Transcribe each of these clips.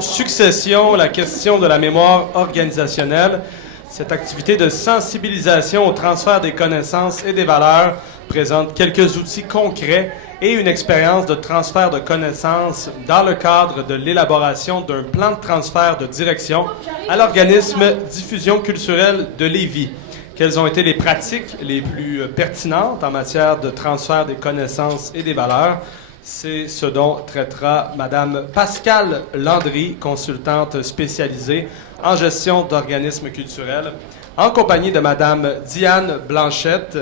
Succession, la question de la mémoire organisationnelle. Cette activité de sensibilisation au transfert des connaissances et des valeurs présente quelques outils concrets et une expérience de transfert de connaissances dans le cadre de l'élaboration d'un plan de transfert de direction à l'organisme Diffusion culturelle de Lévis. Quelles ont été les pratiques les plus pertinentes en matière de transfert des connaissances et des valeurs? C'est ce dont traitera Mme Pascale Landry, consultante spécialisée en gestion d'organismes culturels, en compagnie de Mme Diane Blanchette,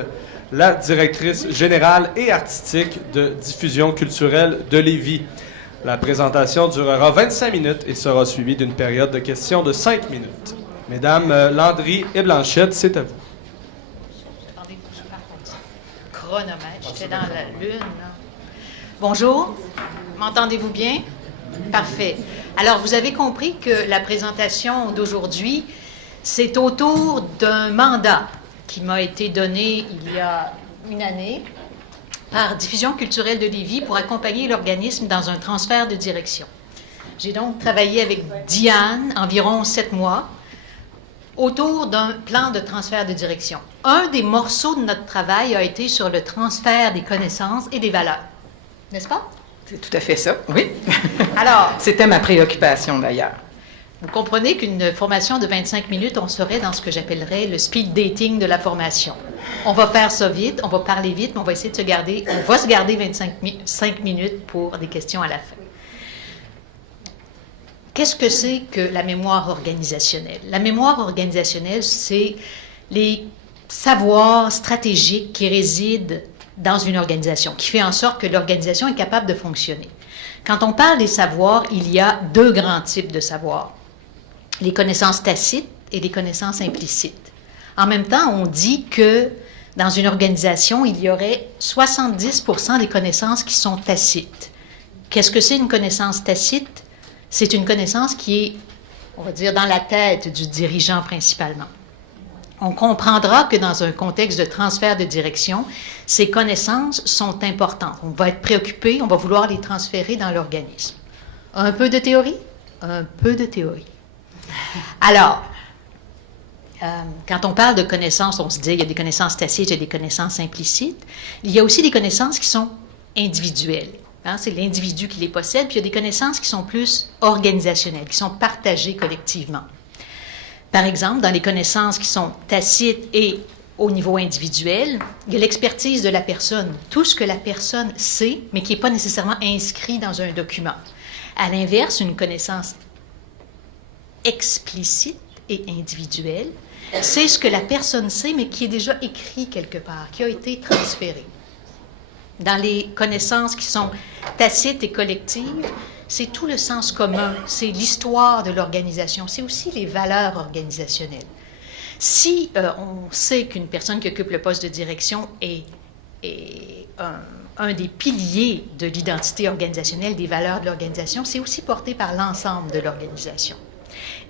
la directrice générale et artistique de Diffusion culturelle de Lévis. La présentation durera 25 minutes et sera suivie d'une période de questions de 5 minutes. Mesdames Landry et Blanchette, c'est à vous. Attendez, chronomètre, j'étais dans la lune. Là. Bonjour, m'entendez-vous bien? Parfait. Alors, vous avez compris que la présentation d'aujourd'hui, c'est autour d'un mandat qui m'a été donné il y a une année par Diffusion culturelle de Lévis pour accompagner l'organisme dans un transfert de direction. J'ai donc travaillé avec Diane environ 7 mois autour d'un plan de transfert de direction. Un des morceaux de notre travail a été sur le transfert des connaissances et des valeurs. N'est-ce pas? C'est tout à fait ça, oui. Alors, c'était ma préoccupation d'ailleurs. Vous comprenez qu'une formation de 25 minutes, on serait dans ce que j'appellerais le speed dating de la formation. On va faire ça vite, on va parler vite, mais on va essayer de se garder 5 minutes pour des questions à la fin. Qu'est-ce que c'est que la mémoire organisationnelle? La mémoire organisationnelle, c'est les savoirs stratégiques qui résident dans une organisation, qui fait en sorte que l'organisation est capable de fonctionner. Quand on parle des savoirs, il y a 2 grands types de savoirs. Les connaissances tacites et les connaissances implicites. En même temps, on dit que dans une organisation, il y aurait 70% des connaissances qui sont tacites. Qu'est-ce que c'est une connaissance tacite? C'est une connaissance qui est, on va dire, dans la tête du dirigeant principalement. On comprendra que dans un contexte de transfert de direction, ces connaissances sont importantes. On va être préoccupé, on va vouloir les transférer dans l'organisme. Un peu de théorie? Un peu de théorie. Alors, quand on parle de connaissances, on se dit qu'il y a des connaissances tacites, il y a des connaissances implicites. Il y a aussi des connaissances qui sont individuelles. C'est l'individu qui les possède, puis il y a des connaissances qui sont plus organisationnelles, qui sont partagées collectivement. Par exemple, dans les connaissances qui sont tacites et au niveau individuel, il y a l'expertise de la personne, tout ce que la personne sait, mais qui n'est pas nécessairement inscrit dans un document. À l'inverse, une connaissance explicite et individuelle, c'est ce que la personne sait, mais qui est déjà écrit quelque part, qui a été transféré. Dans les connaissances qui sont tacites et collectives, c'est tout le sens commun, c'est l'histoire de l'organisation, c'est aussi les valeurs organisationnelles. Si on sait qu'une personne qui occupe le poste de direction est un des piliers de l'identité organisationnelle, des valeurs de l'organisation, c'est aussi porté par l'ensemble de l'organisation.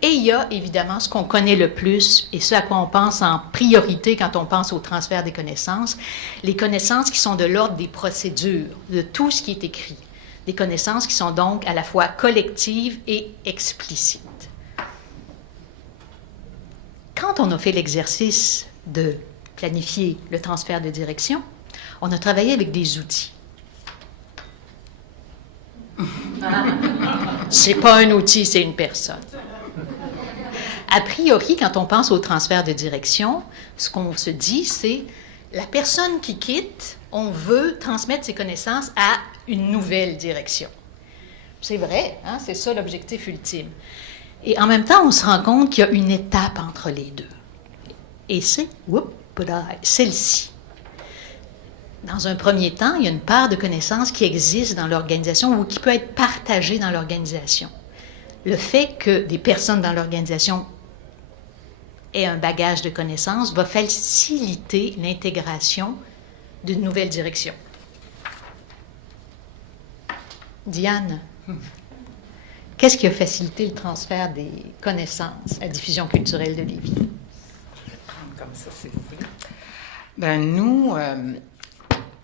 Et il y a évidemment ce qu'on connaît le plus et ce à quoi on pense en priorité quand on pense au transfert des connaissances, les connaissances qui sont de l'ordre des procédures, de tout ce qui est écrit. Des connaissances qui sont donc à la fois collectives et explicites. Quand on a fait l'exercice de planifier le transfert de direction, on a travaillé avec des outils. C'est pas un outil, c'est une personne. A priori, quand on pense au transfert de direction, ce qu'on se dit, c'est la personne qui quitte, on veut transmettre ses connaissances à une nouvelle direction. C'est vrai, hein? C'est ça l'objectif ultime. Et en même temps, on se rend compte qu'il y a une étape entre les deux. Et c'est celle-ci. Dans un premier temps, il y a une part de connaissances qui existe dans l'organisation ou qui peut être partagée dans l'organisation. Le fait que des personnes dans l'organisation aient un bagage de connaissances va faciliter l'intégration d'une nouvelle direction. Diane, qu'est-ce qui a facilité le transfert des connaissances à Diffusion culturelle de Lévis? Je vais prendre comme ça, s'il vous plaît. Ben, nous,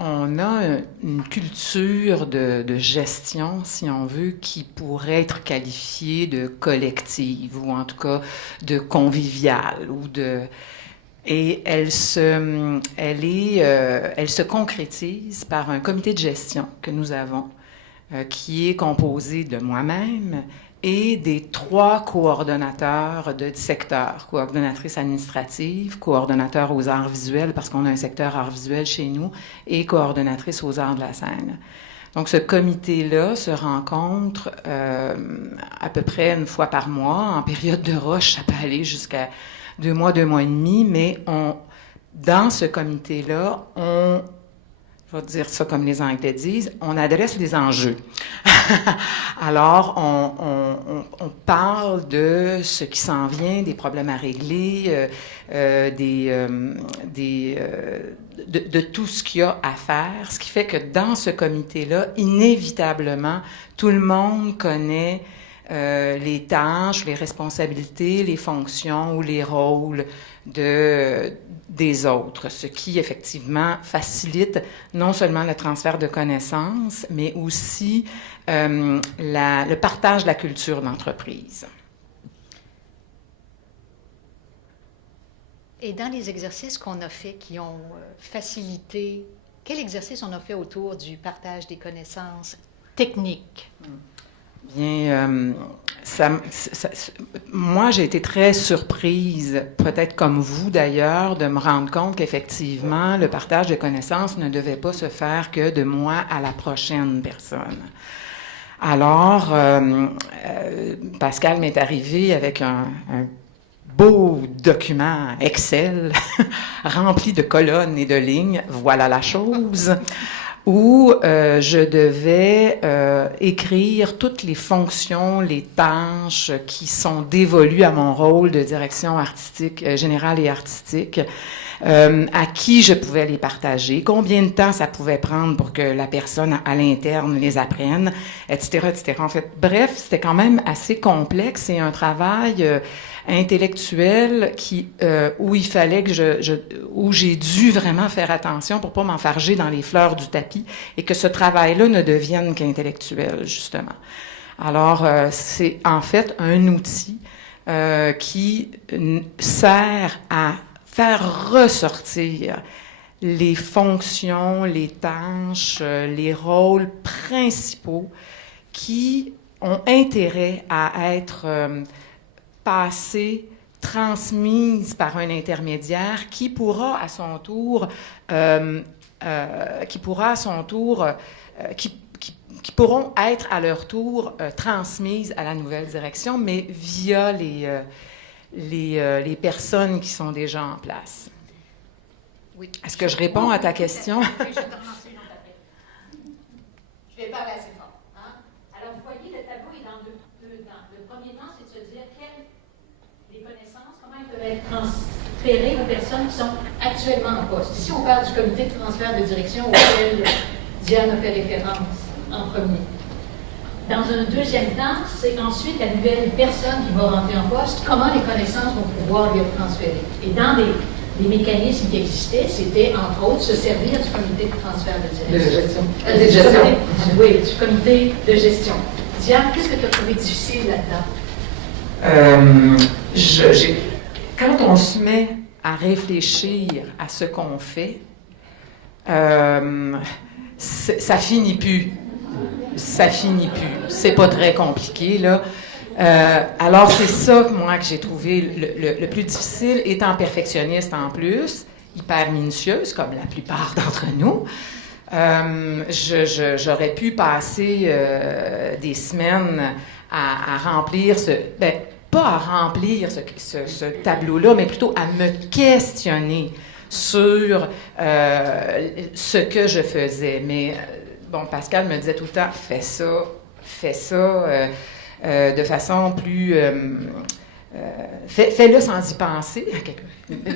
on a une culture de gestion, si on veut, qui pourrait être qualifiée de collective ou en tout cas de conviviale ou de... Et elle se concrétise par un comité de gestion que nous avons, qui est composé de moi-même et des 3 coordonnateurs de secteur, coordonnatrice administrative, coordonnateur aux arts visuels, parce qu'on a un secteur arts visuels chez nous, et coordonnatrice aux arts de la scène. Donc, ce comité-là se rencontre à peu près une fois par mois. En période de rush, ça peut aller jusqu'à 2 mois et demi, mais dans ce comité-là, je vais dire ça comme les Anglais disent, on adresse les enjeux. Alors, on parle de ce qui s'en vient, des problèmes à régler, de tout ce qu'il y a à faire, ce qui fait que dans ce comité-là, inévitablement, tout le monde connaît les tâches, les responsabilités, les fonctions ou les rôles des autres, ce qui effectivement facilite non seulement le transfert de connaissances, mais aussi le partage de la culture d'entreprise. Et dans les exercices qu'on a faits qui ont facilité, quel exercice on a fait autour du partage des connaissances techniques? Bien, moi, j'ai été très surprise, peut-être comme vous d'ailleurs, de me rendre compte qu'effectivement, le partage de connaissances ne devait pas se faire que de moi à la prochaine personne. Alors, Pascal m'est arrivé avec un beau document Excel rempli de colonnes et de lignes, voilà la chose, où je devais écrire toutes les fonctions, les tâches qui sont dévolues à mon rôle de direction artistique, générale et artistique, à qui je pouvais les partager, combien de temps ça pouvait prendre pour que la personne à l'interne les apprenne, etc., etc. En fait, bref, c'était quand même assez complexe et un travail intellectuel où il fallait que où j'ai dû vraiment faire attention pour pas m'enfarger dans les fleurs du tapis et que ce travail-là ne devienne qu'intellectuel, justement. Alors, c'est en fait un outil qui sert à faire ressortir les fonctions, les tâches, les rôles principaux qui ont intérêt à être passées, transmises par un intermédiaire qui pourra à son tour, qui pourront être à leur tour transmises à la nouvelle direction, mais via les personnes qui sont déjà en place. Oui. Est-ce que je réponds à ta question? Oui, je vais te relancer une autre après. Je vais parler assez fort. Hein? Alors, vous voyez, le tableau est dans deux temps. Le premier temps, c'est de se dire les connaissances, comment elles peuvent être transférées aux personnes qui sont actuellement en poste. Ici, on parle du comité de transfert de direction auquel Diane a fait référence en premier. Dans un deuxième temps, c'est ensuite la nouvelle personne qui va rentrer en poste, comment les connaissances vont pouvoir lui être transférées. Et dans les mécanismes qui existaient, c'était entre autres se servir du comité de transfert de direction. De gestion. Oui, du comité de gestion. Diane, qu'est-ce que tu as trouvé difficile là-dedans? Quand on se met à réfléchir à ce qu'on fait, ça finit plus. Ça finit plus. C'est pas très compliqué, là. Alors, c'est ça, moi, que j'ai trouvé le plus difficile, étant perfectionniste en plus, hyper minutieuse, comme la plupart d'entre nous. J'aurais pu passer des semaines à remplir pas à remplir ce tableau-là, mais plutôt à me questionner sur ce que je faisais. Mais bon, Pascal me disait tout le temps, fais ça de façon plus... fais-le sans y penser.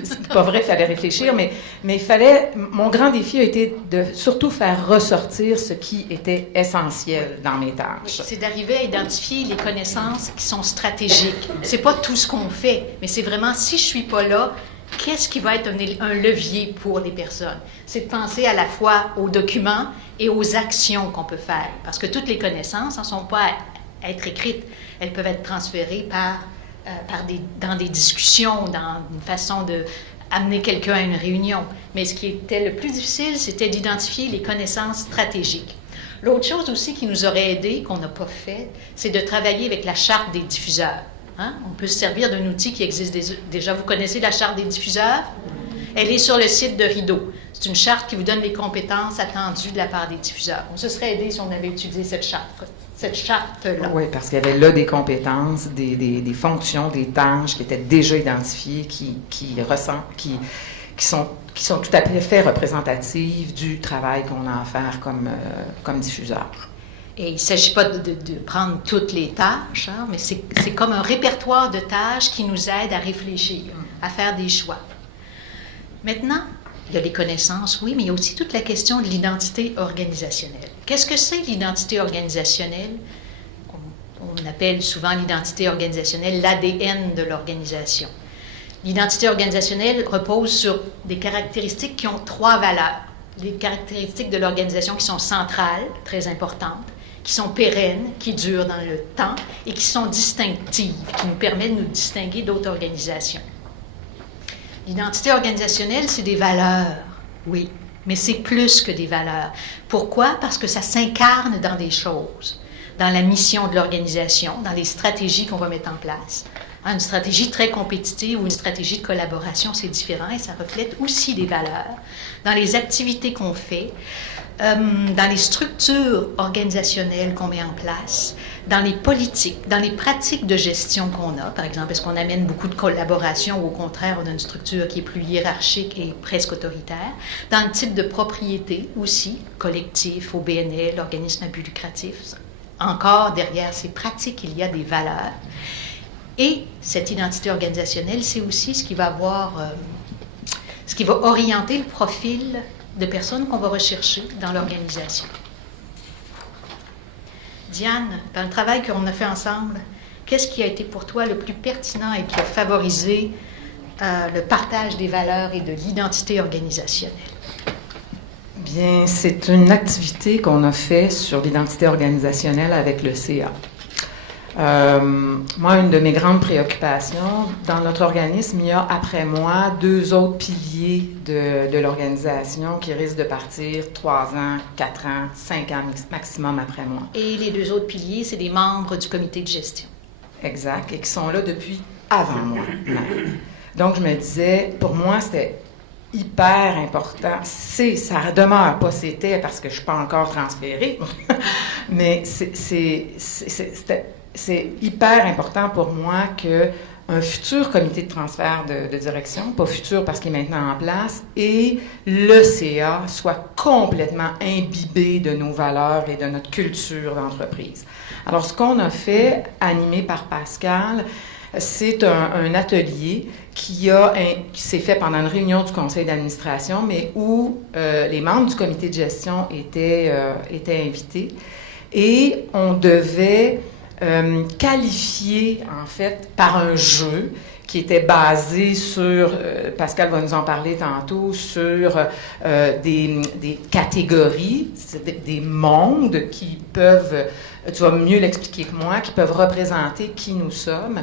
C'est pas vrai, il fallait réfléchir, mais il fallait... Mon grand défi a été de surtout faire ressortir ce qui était essentiel dans mes tâches. C'est d'arriver à identifier les connaissances qui sont stratégiques. C'est pas tout ce qu'on fait, mais c'est vraiment, si je suis pas là, qu'est-ce qui va être un levier pour les personnes? C'est de penser à la fois aux documents et aux actions qu'on peut faire. Parce que toutes les connaissances ne sont pas à être écrites. Elles peuvent être transférées dans des discussions, dans une façon d'amener quelqu'un à une réunion. Mais ce qui était le plus difficile, c'était d'identifier les connaissances stratégiques. L'autre chose aussi qui nous aurait aidé, qu'on n'a pas fait, c'est de travailler avec la charte des diffuseurs. Hein? On peut se servir d'un outil qui existe déjà. Vous connaissez la charte des diffuseurs? Elle est sur le site de Rideau. C'est une charte qui vous donne les compétences attendues de la part des diffuseurs. On se serait aidé si on avait utilisé cette charte-là. Oui, parce qu'il y avait là des compétences, des fonctions, des tâches qui étaient déjà identifiées, qui sont tout à fait représentatives du travail qu'on a à faire comme diffuseur. Et il ne s'agit pas de prendre toutes les tâches, hein, mais c'est comme un répertoire de tâches qui nous aide à réfléchir, à faire des choix. Maintenant, il y a les connaissances, oui, mais il y a aussi toute la question de l'identité organisationnelle. Qu'est-ce que c'est l'identité organisationnelle? On appelle souvent l'identité organisationnelle l'ADN de l'organisation. L'identité organisationnelle repose sur des caractéristiques qui ont 3 valeurs. Les caractéristiques de l'organisation qui sont centrales, très importantes, qui sont pérennes, qui durent dans le temps et qui sont distinctives, qui nous permettent de nous distinguer d'autres organisations. L'identité organisationnelle, c'est des valeurs, oui, mais c'est plus que des valeurs. Pourquoi? Parce que ça s'incarne dans des choses, dans la mission de l'organisation, dans les stratégies qu'on va mettre en place. Une stratégie très compétitive ou une stratégie de collaboration, c'est différent et ça reflète aussi des valeurs. Dans les activités qu'on fait, dans les structures organisationnelles qu'on met en place, dans les politiques, dans les pratiques de gestion qu'on a. Par exemple, est-ce qu'on amène beaucoup de collaboration ou au contraire, on a une structure qui est plus hiérarchique et presque autoritaire. Dans le type de propriété aussi, collectif, OBNL, organisme à but lucratif. Encore, derrière ces pratiques, il y a des valeurs. Et cette identité organisationnelle, c'est aussi ce qui va orienter le profil de personnes qu'on va rechercher dans l'organisation. Diane, dans le travail qu'on a fait ensemble, qu'est-ce qui a été pour toi le plus pertinent et qui a favorisé le partage des valeurs et de l'identité organisationnelle? Bien, c'est une activité qu'on a fait sur l'identité organisationnelle avec le CA. Moi, une de mes grandes préoccupations, dans notre organisme, il y a après moi 2 autres piliers de l'organisation qui risquent de partir 3 ans, 4 ans, 5 ans maximum après moi. Et les 2 autres piliers, c'est des membres du comité de gestion. Exact, et qui sont là depuis avant moi. Donc, je me disais, pour moi, c'était hyper important. Ça demeure pas, c'était parce que je ne suis pas encore transférée, mais c'est hyper important pour moi qu'un futur comité de transfert de direction, pas futur parce qu'il est maintenant en place, et le CA soit complètement imbibé de nos valeurs et de notre culture d'entreprise. Alors, ce qu'on a fait, animé par Pascal, c'est un atelier qui s'est fait pendant une réunion du conseil d'administration, mais où les membres du comité de gestion étaient invités, et on devait qualifié, en fait, par un jeu qui était basé sur, Pascal va nous en parler tantôt, sur des catégories, des mondes qui peuvent, tu vas mieux l'expliquer que moi, qui peuvent représenter qui nous sommes.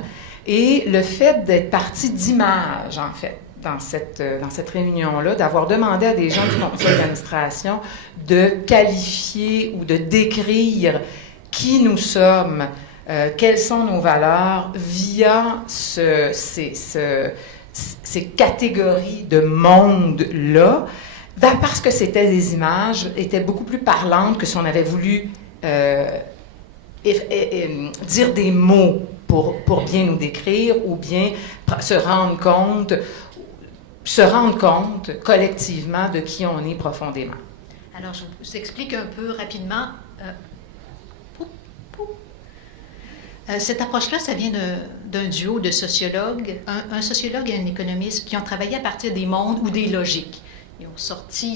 Et le fait d'être partie d'images, en fait, dans cette réunion-là, d'avoir demandé à des gens du conseil d'administration de qualifier ou de décrire qui nous sommes, quelles sont nos valeurs via ces catégories de monde-là, parce que c'était des images, étaient beaucoup plus parlantes que si on avait voulu dire des mots pour bien nous décrire ou bien se rendre compte collectivement de qui on est profondément. Alors, je vous explique un peu rapidement. Cette approche-là, ça vient d'un duo de sociologues, un sociologue et un économiste qui ont travaillé à partir des mondes ou des logiques. Ils ont sorti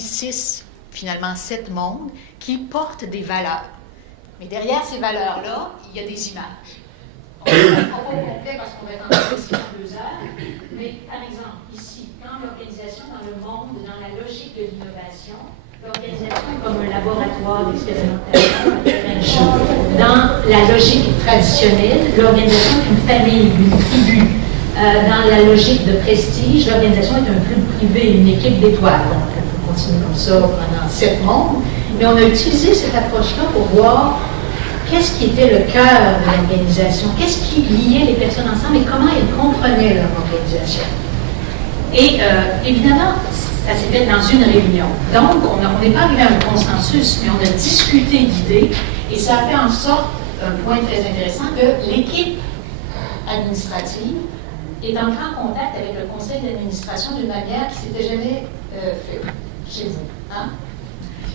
finalement 7 mondes qui portent des valeurs. Mais derrière ces valeurs-là, il y a des images. On ne va pas au complet parce qu'on va être en train ici en 2 heures, mais par exemple, ici, quand dans le monde, dans la logique de l'innovation. L'organisation comme un laboratoire d'expérimentation. Dans la logique traditionnelle, l'organisation est une famille, une tribu. Dans la logique de prestige, l'organisation est un club privé, une équipe d'étoiles. Donc, on peut continuer comme ça pendant 7 mondes. Mais on a utilisé cette approche-là pour voir qu'est-ce qui était le cœur de l'organisation, qu'est-ce qui liait les personnes ensemble et comment elles comprenaient leur organisation. Et évidemment, ça s'est fait dans une réunion. Donc, on n'est pas arrivé à un consensus, mais on a discuté d'idées et ça a fait en sorte, un point très intéressant, que l'équipe administrative est entrée en contact avec le conseil d'administration d'une manière qui ne s'était jamais faite chez vous. Hein?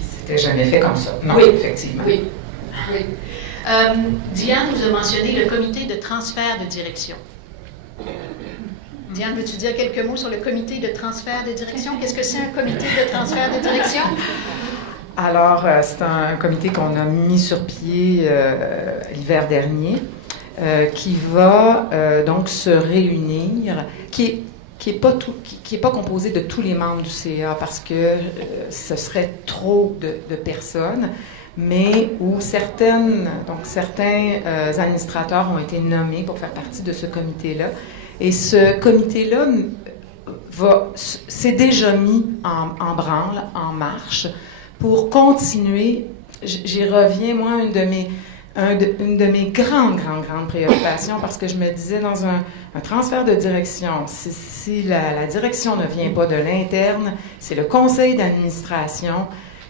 C'était jamais fait comme ça. Non, oui, effectivement. Oui. Oui. Diane vous a mentionné le comité de transfert de direction. Diane, veux-tu dire quelques mots sur le comité de transfert de direction? Qu'est-ce que c'est un comité de transfert de direction? Alors, c'est un comité qu'on a mis sur pied l'hiver dernier, qui va donc se réunir, qui est pas composé de tous les membres du CA parce que ce serait trop de personnes, mais où certains administrateurs ont été nommés pour faire partie de ce comité-là. Et ce comité-là s'est déjà mis en branle, en marche, pour continuer. J'y reviens, moi, une de mes grandes préoccupations, parce que je me disais, dans un transfert de direction, si la direction ne vient pas de l'interne, c'est le conseil d'administration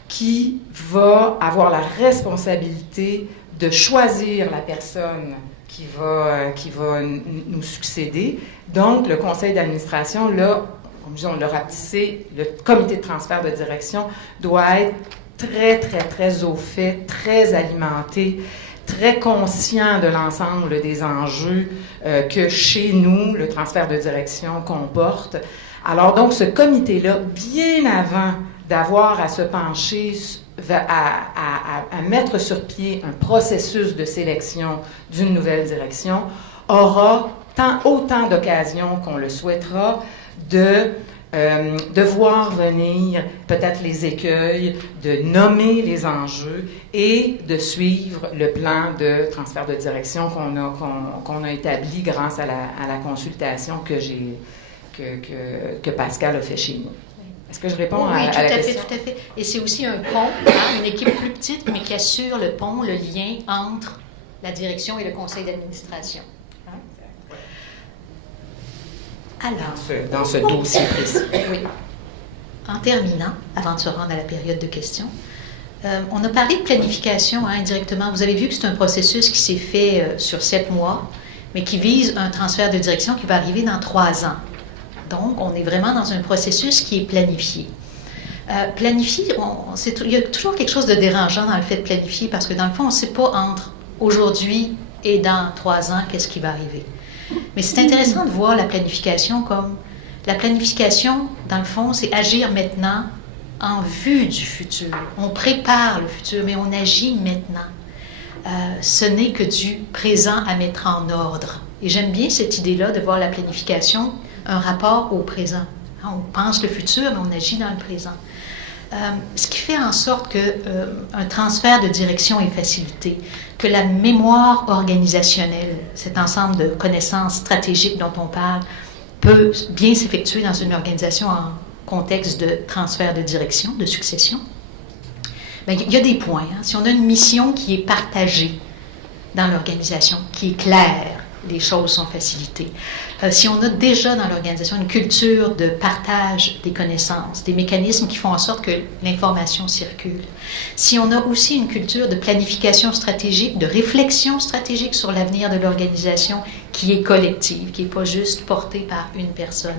qui va avoir la responsabilité de choisir la personne qui va nous succéder. Donc, le conseil d'administration, là, on l'a rapetissé, le comité de transfert de direction doit être très au fait, très alimenté, très conscient de l'ensemble des enjeux que chez nous, le transfert de direction comporte. Alors donc, ce comité-là, bien avant d'avoir à se pencher, à mettre sur pied un processus de sélection d'une nouvelle direction, aura autant d'occasions qu'on le souhaitera de voir venir peut-être les écueils, de nommer les enjeux et de suivre le plan de transfert de direction qu'on a établi grâce à la consultation que Pascal a fait chez nous. Est-ce que je réponds à la question? Oui, tout à fait. Et c'est aussi un pont, hein, une équipe plus petite, mais qui assure le pont, le lien entre la direction et le conseil d'administration. Hein? Alors, dans ce dossier précis. Oui. En terminant, avant de se rendre à la période de questions, on a parlé de planification indirectement. Vous avez vu que c'est un processus qui s'est fait sur 7 mois, mais qui vise un transfert de direction qui va arriver dans 3 ans. Donc, on est vraiment dans un processus qui est planifié. Planifier, il y a toujours quelque chose de dérangeant dans le fait de planifier parce que dans le fond, on ne sait pas entre aujourd'hui et dans 3 ans qu'est-ce qui va arriver. Mais c'est intéressant de voir la planification comme... La planification, dans le fond, c'est agir maintenant en vue du futur. On prépare le futur, mais on agit maintenant. Ce n'est que du présent à mettre en ordre. Et j'aime bien cette idée-là de voir la planification, un rapport au présent. On pense le futur, mais on agit dans le présent. Ce qui fait en sorte qu'un transfert de direction est facilité, que la mémoire organisationnelle, cet ensemble de connaissances stratégiques dont on parle, peut bien s'effectuer dans une organisation en contexte de transfert de direction, de succession. Bien, il y a des points. Hein. Si on a une mission qui est partagée dans l'organisation, qui est claire, les choses sont facilitées. Si on a déjà dans l'organisation une culture de partage des connaissances, des mécanismes qui font en sorte que l'information circule, si on a aussi une culture de planification stratégique, de réflexion stratégique sur l'avenir de l'organisation qui est collective, qui n'est pas juste portée par une personne,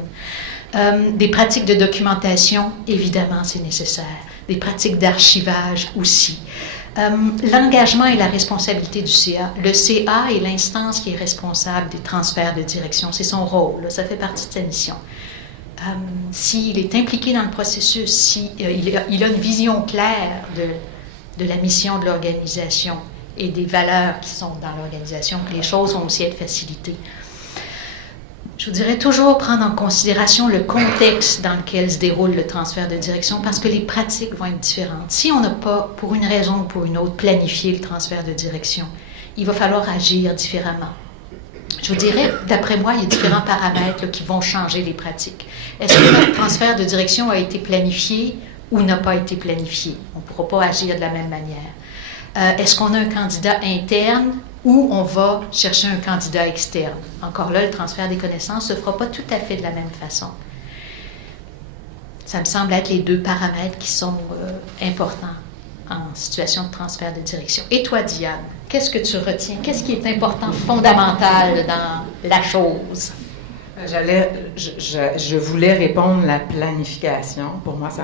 des pratiques de documentation, évidemment, c'est nécessaire, des pratiques d'archivage aussi. L'engagement et la responsabilité du CA. Le CA est l'instance qui est responsable des transferts de direction. C'est son rôle, là, ça fait partie de sa mission. S'il est impliqué dans le processus, s'il a une vision claire de la mission de l'organisation et des valeurs qui sont dans l'organisation, les choses vont aussi être facilitées. Je vous dirais toujours prendre en considération le contexte dans lequel se déroule le transfert de direction parce que les pratiques vont être différentes. Si on n'a pas, pour une raison ou pour une autre, planifié le transfert de direction, il va falloir agir différemment. Je vous dirais, d'après moi, il y a différents paramètres là, qui vont changer les pratiques. Est-ce que notre transfert de direction a été planifié ou n'a pas été planifié? On ne pourra pas agir de la même manière. Est-ce qu'on a un candidat interne ou on va chercher un candidat externe? Encore là, le transfert des connaissances ne se fera pas tout à fait de la même façon. Ça me semble être les deux paramètres qui sont importants en situation de transfert de direction. Et toi, Diane, qu'est-ce que tu retiens? Qu'est-ce qui est important, fondamental dans la chose? Je voulais répondre la planification. Pour moi, ça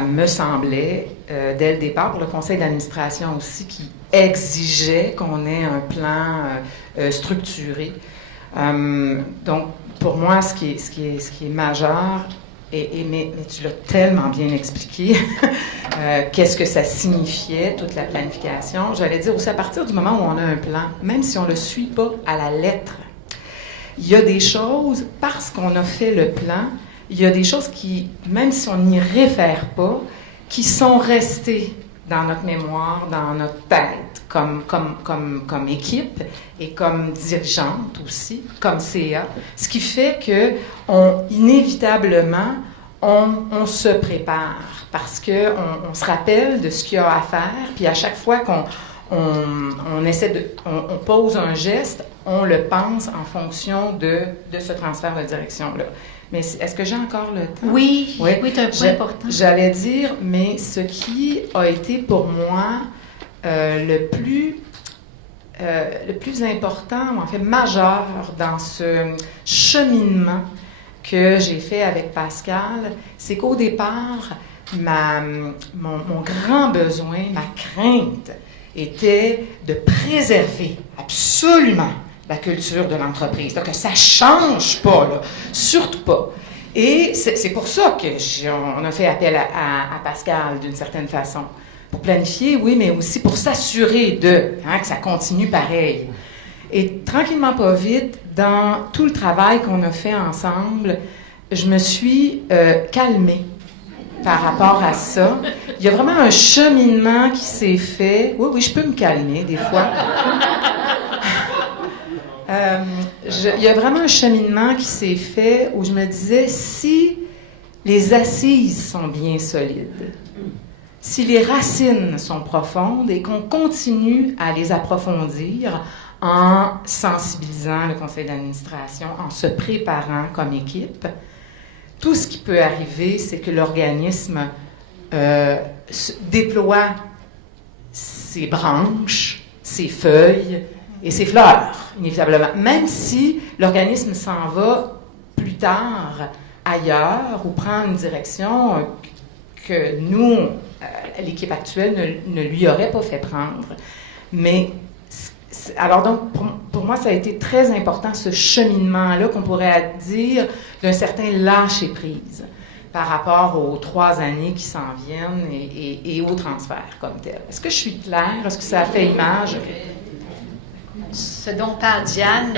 me semblait, dès le départ, pour le conseil d'administration aussi, qui exigeait qu'on ait un plan structuré. Donc, pour moi, ce qui est majeur, mais tu l'as tellement bien expliqué, qu'est-ce que ça signifiait, toute la planification. J'allais dire aussi, à partir du moment où on a un plan, même si on ne le suit pas à la lettre, il y a des choses, parce qu'on a fait le plan, il y a des choses qui, même si on n'y réfère pas, qui sont restées dans notre mémoire, dans notre tête, comme équipe et comme dirigeante aussi, comme CA. Ce qui fait que, inévitablement, on se prépare parce qu'on se rappelle de ce qu'il y a à faire, puis à chaque fois qu'on pose un geste, on le pense en fonction de ce transfert de direction-là. Mais est-ce que j'ai encore le temps? Oui, oui, c'est un point important. J'allais dire, mais ce qui a été pour moi le plus important, ou en fait majeur dans ce cheminement que j'ai fait avec Pascal, c'est qu'au départ, mon grand besoin, ma crainte, était de préserver absolument la culture de l'entreprise. Donc, que ça ne change pas, là. Surtout pas. Et c'est pour ça qu'on a fait appel à Pascal, d'une certaine façon. Pour planifier, oui, mais aussi pour s'assurer que ça continue pareil. Et tranquillement, pas vite, dans tout le travail qu'on a fait ensemble, je me suis calmée par rapport à ça. Il y a vraiment un cheminement qui s'est fait. Oui, je peux me calmer des fois. Il y a vraiment un cheminement qui s'est fait où je me disais, si les assises sont bien solides, si les racines sont profondes et qu'on continue à les approfondir en sensibilisant le conseil d'administration, en se préparant comme équipe, tout ce qui peut arriver, c'est que l'organisme déploie ses branches, ses feuilles et ses fleurs, inévitablement. Même si l'organisme s'en va plus tard ailleurs ou prend une direction que nous, l'équipe actuelle, ne lui aurait pas fait prendre. Mais, alors donc, pour moi, ça a été très important, ce cheminement-là, qu'on pourrait dire d'un certain lâcher-prise par rapport aux 3 années qui s'en viennent et au transfert comme tel. Est-ce que je suis claire? Est-ce que ça a fait image? Ce dont parle Diane,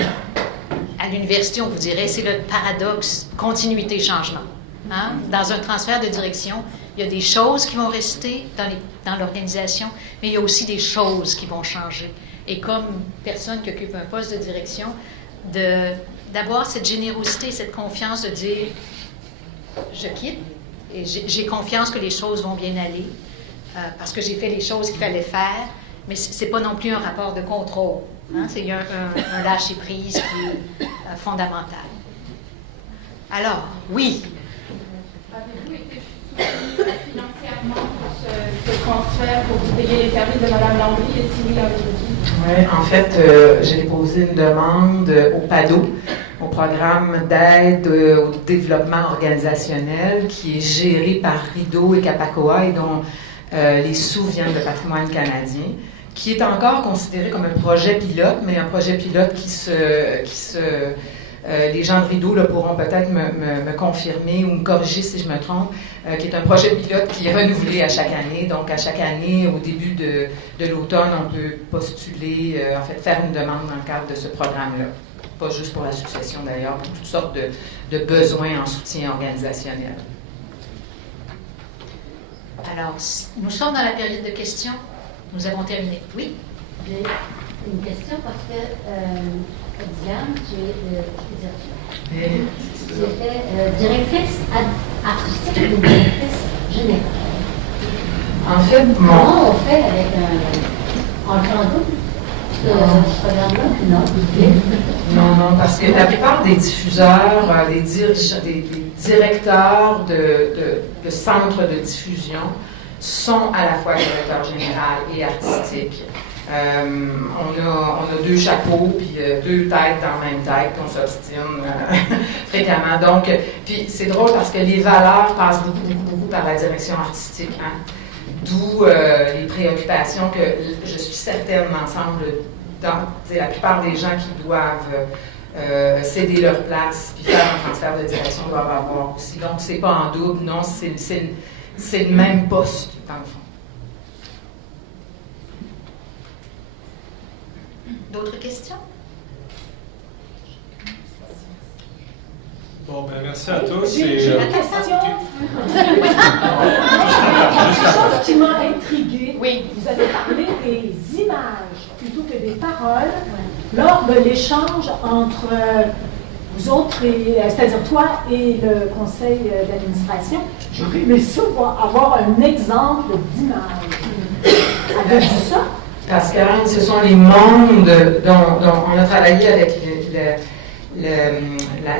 à l'université, on vous dirait, c'est le paradoxe continuité-changement. Hein? Dans un transfert de direction, il y a des choses qui vont rester dans l'organisation, mais il y a aussi des choses qui vont changer. Et comme personne qui occupe un poste de direction, d'avoir cette générosité, cette confiance de dire « je quitte » et j'ai confiance que les choses vont bien aller parce que j'ai fait les choses qu'il fallait faire, mais ce n'est pas non plus un rapport de contrôle. Hein? C'est un lâcher-prise qui est fondamental. Alors, oui. Avez-vous été soutenu financièrement pour ce transfert pour vous payer les services de Mme Landry et si oui, avez-vous? Oui, en fait, j'ai déposé une demande au PADO, au programme d'aide au développement organisationnel, qui est géré par Rideau et Capacoa et dont les sous viennent de Patrimoine canadien, qui est encore considéré comme un projet pilote, mais un projet pilote les gens de Rideau là, pourront peut-être me confirmer ou me corriger si je me trompe, qui est un projet pilote qui est renouvelé à chaque année. Donc, à chaque année, au début de l'automne, on peut postuler, en fait, faire une demande dans le cadre de ce programme-là. pas juste pour la succession d'ailleurs, pour toutes sortes de besoins en soutien organisationnel. Alors, nous sommes dans la période de questions. Nous avons terminé. Oui? J'ai une question parce que, Diane, tu étais directrice artistique ou directrice générale. En fait, Comment on fait avec un enfant double? Je regarde là, non, parce que la plupart des diffuseurs, des directeurs de centres de diffusion sont à la fois directeur général et artistique. On a deux chapeaux, puis deux têtes dans la même tête, puis on s'obstine fréquemment. Donc, puis c'est drôle parce que les valeurs passent beaucoup par la direction artistique, hein? D'où les préoccupations que je suis certaine m'ensemble dans la plupart des gens qui doivent céder leur place puis faire un transfert de direction doivent avoir aussi. Donc, c'est pas en double, non, c'est le même poste, dans le fond. D'autres questions? Bon, ben merci à tous. J'ai une question. Quelque chose qui m'a intriguée. Oui. Vous avez parlé des images plutôt que des paroles lors de l'échange entre vous autres, c'est-à-dire toi et le conseil d'administration. J'aurais aimé ça avoir un exemple d'image. Avez-vous ça? Parce que ce sont les mondes dont on a travaillé avec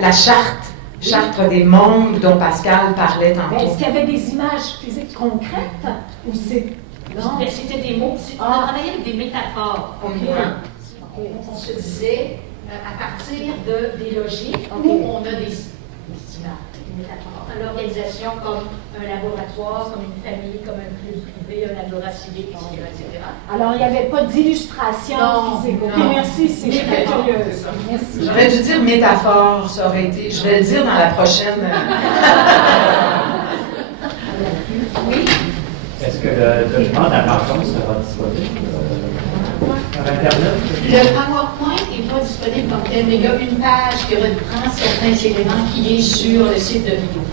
la charte des mondes dont Pascal parlait tantôt. Est-ce qu'il y avait des images physiques concrètes ou c'est... Non? C'était des mots. On a travaillé avec des métaphores. On se disait, à partir des logiques où on a des métaphores. L'organisation comme un laboratoire, comme une famille, comme un club privé, un adorat civique, etc. Alors, il n'y avait pas d'illustration physique. Ok, merci, c'est très curieuse. Merci. J'aurais dû dire métaphore, ça aurait été. Je vais le dire dans la prochaine. Oui. Est-ce que le document d'appartenance sera disponible par Internet? Le PowerPoint n'est pas disponible comme tel, mais il y a une page qui reprend certains éléments qui est sur le site de Rio.